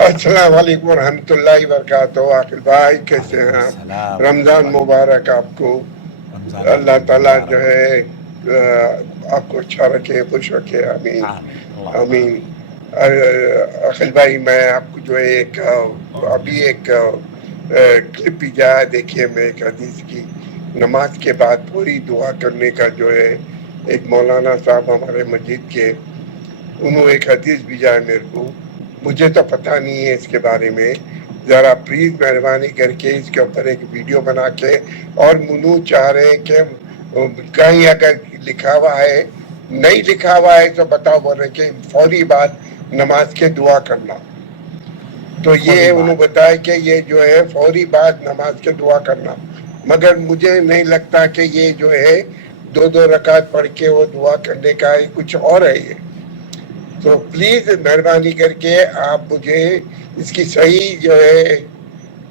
अस्सलाम वालेकुम रहमतुल्लाहि वबरकातुहू। आखिल भाई कैसे हैं आप? सलाम। रमज़ान मुबारक आपको। रमज़ान अल्लाह आपको भी ताला जो मुबारक। है आपको अच्छा रखे, खुश रखे। आमीन आमीन, अल्लाहुम्मा आमीन। आमीन। अखिल भाई, मैं आपको जो है अभी एक क्लिप भेजा है। देखिए, मैं एक हदीस की, नमाज के बाद पूरी दुआ करने का जो है, एक मौलाना साहब हमारे मस्जिद के, उन्होंने एक हदीस भेजा है मेरे को। मुझे तो पता नहीं है इसके बारे में। ज़रा प्लीज़ मेहरबानी करके इसके ऊपर एक वीडियो बना के, और मुनू चाह रहे हैं कि कहीं अगर लिखा हुआ है, नहीं लिखा हुआ है तो बताओ, बोल रहे कि फौरी बाद नमाज के दुआ करना। तो ये फौरी उन्होंने बात। बताया कि ये जो है फौरी बाद नमाज के दुआ करना, मगर मुझे नहीं लगता कि ये जो है दो दो रकात पढ़ के वो दुआ करने का है, कुछ और है ये। तो प्लीज मेहरबानी करके आप मुझे इसकी सही जो है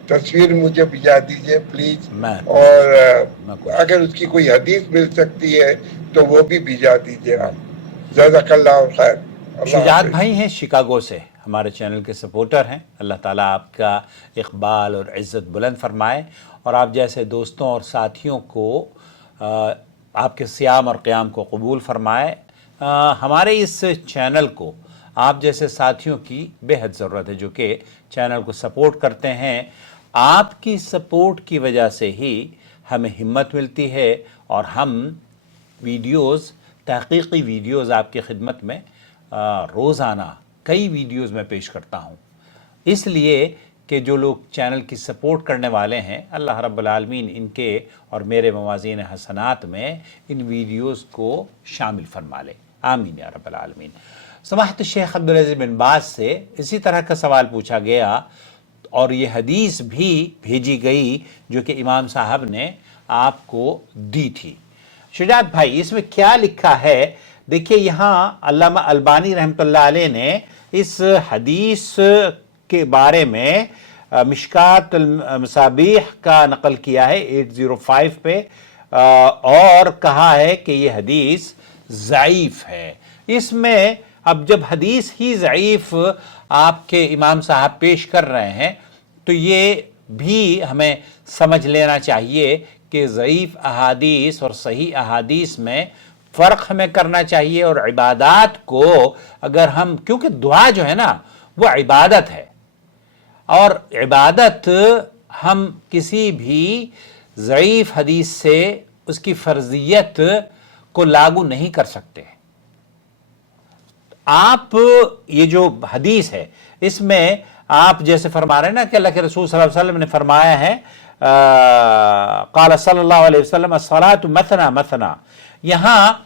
तस्वीर मुझे भिजा दीजिए प्लीज। मैं कोशिश और करता हूँ, मैं कोशिश अगर करता उसकी कोई हदीस मिल सकती है तो वो भी भिजा दीजिए हूँ। आप। बिल्कुल। जज़ाकल्लाह खैर। अल्लाह शुजात हाफिज। भाई हैं शिकागो से, हमारे चैनल के सपोर्टर हैं। अल्लाह ताला आपका इक़बाल और इज़्ज़त बुलंद फरमाए, और आप जैसे दोस्तों और साथियों को आपके सियाम और क़याम को कबूल फरमाए। हमारे इस चैनल को आप जैसे साथियों की बेहद ज़रूरत है, जो कि चैनल को सपोर्ट करते हैं। आपकी सपोर्ट की वजह से ही हमें हिम्मत मिलती है, और हम वीडियोज़, तहक़ीक़ी वीडियोज़ आपकी खिदमत में रोज़ाना कई वीडियोज़ में पेश करता हूँ, इसलिए कि जो लोग चैनल की सपोर्ट करने वाले हैं, अल्लाह रब्बुल आलमीन इनके और मेरे मवाज़ीन हसनात में इन वीडियोज़ को शामिल फरमा ले। आमीन या रब्बुल आलमीन। समाहत शेख अब्दुल अज़ीज़ बिन बाज़ से इसी तरह का सवाल पूछा गया, और ये हदीस भी भेजी गई जो कि इमाम साहब ने आपको दी थी। शुजात भाई, इसमें क्या लिखा है? देखिए, यहाँ अल्लामा अलबानी रहमतुल्लाह अलैह ने इस हदीस के बारे में मिशकात मसाबीह का नकल किया है 805 पे, और कहा है कि ये हदीस ज़ईफ़ है। इसमें अब जब हदीस ही ज़ईफ़ आपके इमाम साहब पेश कर रहे हैं, तो ये भी हमें समझ लेना चाहिए कि ज़ईफ़ अहादीस और सही अहादीस में फ़र्क हमें करना चाहिए। और इबादत को अगर हम, क्योंकि दुआ जो है ना वो इबादत है, और इबादत हम किसी भी ज़ईफ़ हदीस से उसकी फ़र्ज़ियत को लागू नहीं कर सकते। आप ये जो हदीस है इसमें आप जैसे फरमा रहे हैं ना कि अल्लाह के रसूल सल्लल्लाहु अलैहि वसल्लम ने फरमाया है, क़ाल सल्लल्लाहु अलैहि वसल्लम अस्सलातु मसना मसना, यहाँ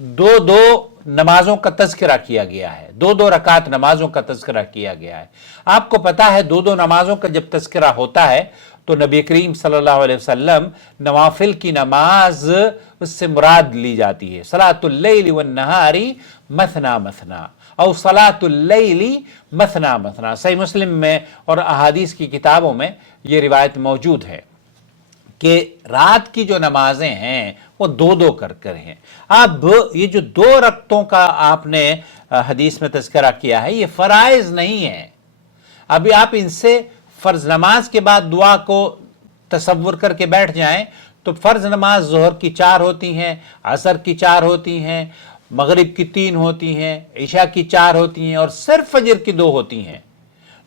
दो दो नमाजों का तज़किरा किया गया है, दो दो रकात नमाजों का तज़किरा किया गया है। आपको पता है दो दो नमाजों का जब तज़किरा होता है तो नबी करीम सल्लल्लाहु अलैहि वसल्लम नवाफिल की नमाज उससे मुराद ली जाती है। सलातुल लैली वन नहारी मसना मसना, और सलातुल लैली मसना मसना। सही मुस्लिम में और अहादीस की किताबों में ये रिवायत मौजूद है कि रात की जो नमाजें हैं वो दो दो कर हैं। अब ये जो दो रक्तों का आपने हदीस में तज़किरा किया है, ये फ़राइज़ नहीं है। अभी आप इनसे फ़र्ज़ नमाज के बाद दुआ को तसव्वुर करके बैठ जाएं तो फ़र्ज़ नमाज ज़ोहर की 4 होती हैं, असर की 4 होती हैं, मगरिब की 3 होती हैं, इशा की 4 होती हैं, और सिर्फ फजर की 2 होती हैं।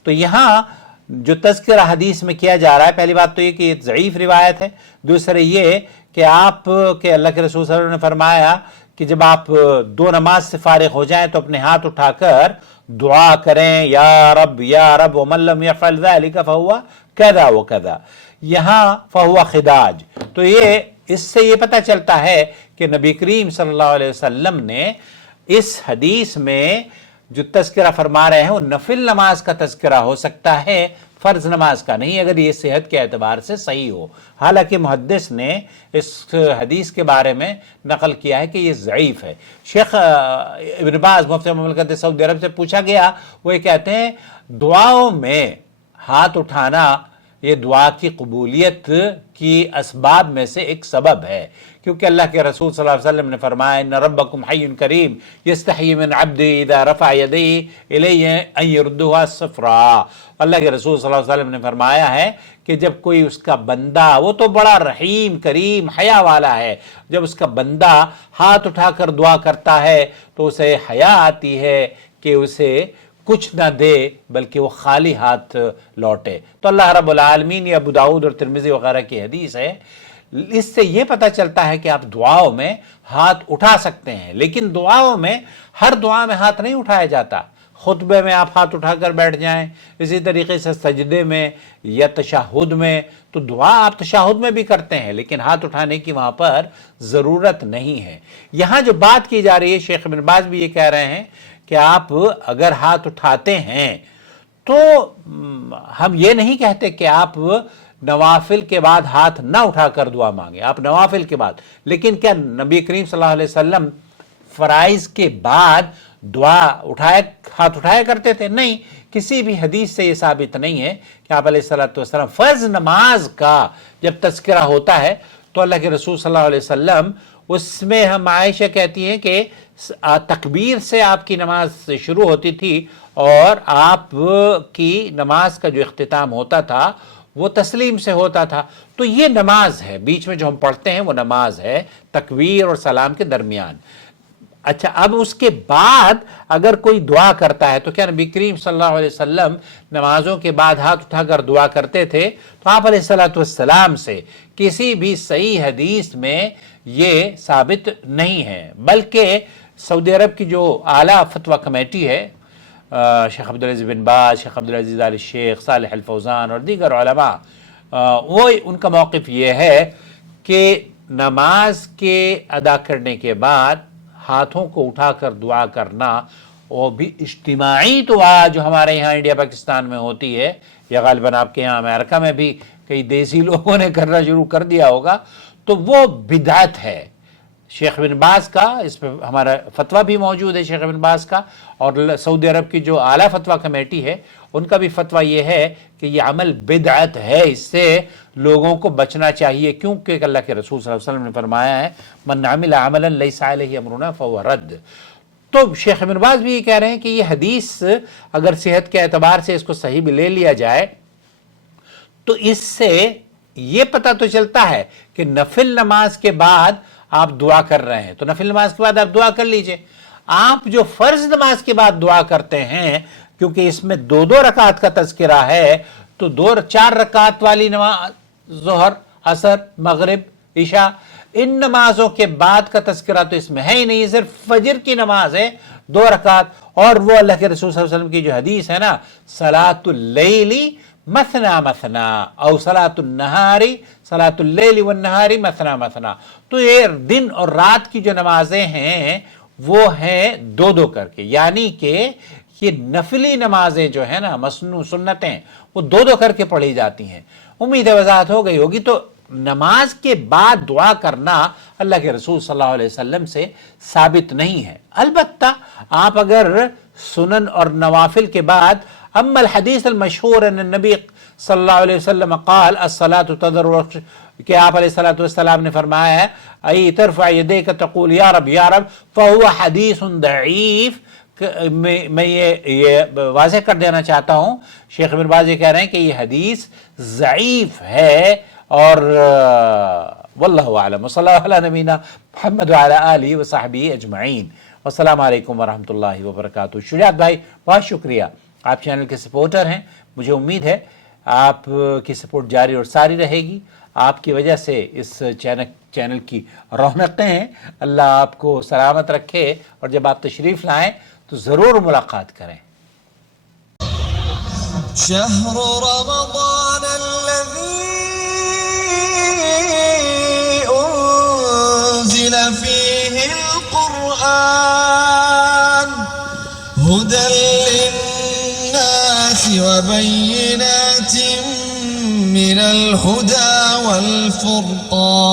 तो यहाँ जो तज़किरा हदीस में किया जा रहा है, पहली बात तो ये कि ये ज़ईफ़ रिवायत है। दूसरे ये कि आप के अल्लाह के रसूल सल्लल्लाहु अलैहि वसल्लम ने फरमाया कि जब आप दो नमाज से फारिग हो जाएं तो अपने हाथ उठाकर दुआ करें, या रब वमन लम यफ़अल ज़ालिका फ़हुवा कज़ा व कज़ा, यहाँ फ़हुवा खिदाज। तो ये इससे ये पता चलता है कि नबी करीम सल्लल्लाहु अलैहि वसल्लम ने इस हदीस में जो तज़किरा फरमा रहे हैं वो नफिल नमाज का तज़किरा हो सकता है, फ़र्ज़ नमाज का नहीं, अगर ये सेहत के एतबार से सही हो। हालांकि मुहद्दिस ने इस हदीस के बारे में नकल किया है कि ये ज़ईफ़ है। शेख इब्न बाज़ मुफ्ती ममलकत सऊदी अरब से पूछा गया, वो ये कहते हैं दुआओं में हाथ उठाना ये दुआ की कबूलियत की असबाब में से एक सबब है, کیونکہ اللہ کے رسول صلی اللہ علیہ وسلم نے فرمایا ان ربکم حی کریم یستحی من عبدہ اذا رفع یدیہ الیہ ان یردہا صفرا۔ اللہ کے رسول صلی اللہ علیہ وسلم نے فرمایا ہے کہ جب کوئی اس کا بندہ، وہ تو بڑا رحیم کریم حیا والا ہے، جب اس کا بندہ ہاتھ اٹھا کر دعا کرتا ہے تو اسے حیا آتی ہے کہ اسے کچھ نہ دے بلکہ وہ خالی ہاتھ لوٹے۔ تو اللہ رب العالمین، یہ ابو داؤد اور ترمذی وغیرہ کی حدیث ہے، اس سے یہ پتہ چلتا ہے کہ آپ دعاؤں میں ہاتھ اٹھا سکتے ہیں، لیکن دعاؤں میں ہر دعا میں ہاتھ نہیں اٹھایا جاتا۔ خطبے میں آپ ہاتھ اٹھا کر بیٹھ جائیں، اسی طریقے سے سجدے میں یا تشہد میں، تو دعا آپ تشہد میں بھی کرتے ہیں لیکن ہاتھ اٹھانے کی وہاں پر ضرورت نہیں ہے۔ یہاں جو بات کی جا رہی ہے، شیخ ابن باز بھی یہ کہہ رہے ہیں کہ آپ اگر ہاتھ اٹھاتے ہیں تو ہم یہ نہیں کہتے کہ آپ نوافل کے بعد ہاتھ نہ اٹھا کر دعا مانگیں، آپ نوافل کے بعد، لیکن کیا نبی کریم صلی اللہ علیہ وسلم فرائض کے بعد دعا ہاتھ اٹھایا کرتے تھے؟ نہیں، کسی بھی حدیث سے یہ ثابت نہیں ہے کہ آپ علیہ السلام فرض نماز کا جب تذکرہ ہوتا ہے تو اللہ کے رسول صلی اللہ علیہ وسلم اس میں، ہم عائشہ کہتی ہیں کہ تکبیر سے آپ کی نماز شروع ہوتی تھی اور آپ کی نماز کا جو اختتام ہوتا تھا وہ تسلیم سے ہوتا تھا۔ تو یہ نماز ہے، بیچ میں جو ہم پڑھتے ہیں وہ نماز ہے، تکبیر اور سلام کے درمیان۔ اچھا، اب اس کے بعد اگر کوئی دعا کرتا ہے تو کیا نبی کریم صلی اللہ علیہ وسلم نمازوں کے بعد ہاتھ اٹھا کر دعا کرتے تھے؟ تو آپ علیہ السلام سے کسی بھی صحیح حدیث میں یہ ثابت نہیں ہے، بلکہ سعودی عرب کی جو اعلیٰ فتویٰ کمیٹی ہے، شیخ عبدالعزیز بن باز، شیخ عبدالعزیز آل شیخ، صالح الفوزان اور دیگر علماء، وہ ان کا موقف یہ ہے کہ نماز کے ادا کرنے کے بعد ہاتھوں کو اٹھا کر دعا کرنا، وہ بھی اجتماعی دعا جو ہمارے یہاں انڈیا پاکستان میں ہوتی ہے، یا غالباً آپ کے یہاں امریکہ میں بھی کئی دیسی لوگوں نے کرنا شروع کر دیا ہوگا، تو وہ بدعت ہے۔ شیخ بن باز کا اس پہ ہمارا فتویٰ بھی موجود ہے، شیخ بن باز کا، اور سعودی عرب کی جو اعلیٰ فتویٰ کمیٹی ہے ان کا بھی فتویٰ یہ ہے کہ یہ عمل بدعت ہے، اس سے لوگوں کو بچنا چاہیے، کیونکہ اللہ کے رسول صلی اللہ علیہ وسلم نے فرمایا ہے من عمل عملا لیس علیہ امرنا فہو رد۔ تو شیخ بن باز بھی یہ کہہ رہے ہیں کہ یہ حدیث اگر صحت کے اعتبار سے اس کو صحیح بھی لے لیا جائے تو اس سے یہ پتہ تو چلتا ہے کہ نفل نماز کے بعد آپ دعا کر رہے ہیں، تو نفل نماز کے بعد آپ دعا کر لیجئے۔ آپ جو فرض نماز کے بعد دعا کرتے ہیں، کیونکہ اس میں دو رکعت کا تذکرہ ہے، تو 4 رکعت والی نماز، ظہر، عصر، مغرب، عشاء، ان نمازوں کے بعد کا تذکرہ تو اس میں ہے ہی نہیں، صرف فجر کی نماز ہے 2 رکعت، اور وہ اللہ کے رسول صلی اللہ علیہ وسلم کی جو حدیث ہے نا، صلاۃ اللیل مثنا مثنا او صلاۃ النہار، صلاۃ اللیل والنہار مثنا مثنا، تو یہ دن اور رات کی جو نمازیں ہیں وہ ہیں 2 کر کے، یعنی کہ یہ نفلی نمازیں جو ہیں نا، مسنون سنتیں، وہ 2 کر کے پڑھی جاتی ہیں۔ امید ہے وضاحت ہو گئی ہوگی۔ تو نماز کے بعد دعا کرنا اللہ کے رسول صلی اللہ علیہ وسلم سے ثابت نہیں ہے، البتہ آپ اگر سنن اور نوافل کے بعد، اما الحدیث المشہور ان النبی صلی اللہ علیہ وسلم قال الصلاۃ تضرع، کہ آپ علیہ السلام نے فرمایا ہے ای ترفع یدیک تقول یا رب یا رب، فہو حدیث ضعیف۔ میں یہ واضح کر دینا چاہتا ہوں، شیخ بن باز یہ کہہ رہے ہیں کہ یہ حدیث ضعیف ہے، اور واللہ اعلم، وصلی اللہ علی نبینا محمد وعلی آلہ وصحبہ اجمعین، والسلام علیکم ورحمۃ اللہ وبرکاتہ۔ شجاعت بھائی بہت شکریہ، آپ چینل کے سپورٹر ہیں، مجھے امید ہے آپ کی سپورٹ جاری اور ساری رہے گی، آپ کی وجہ سے اس چینل کی رونقیں ہیں۔ اللہ آپ کو سلامت رکھے، اور جب آپ تشریف لائیں تو ضرور ملاقات کریں۔ شهر رمضان الذي أنزل فيه القرآن هدى للناس وبينات من الهدى والفرقان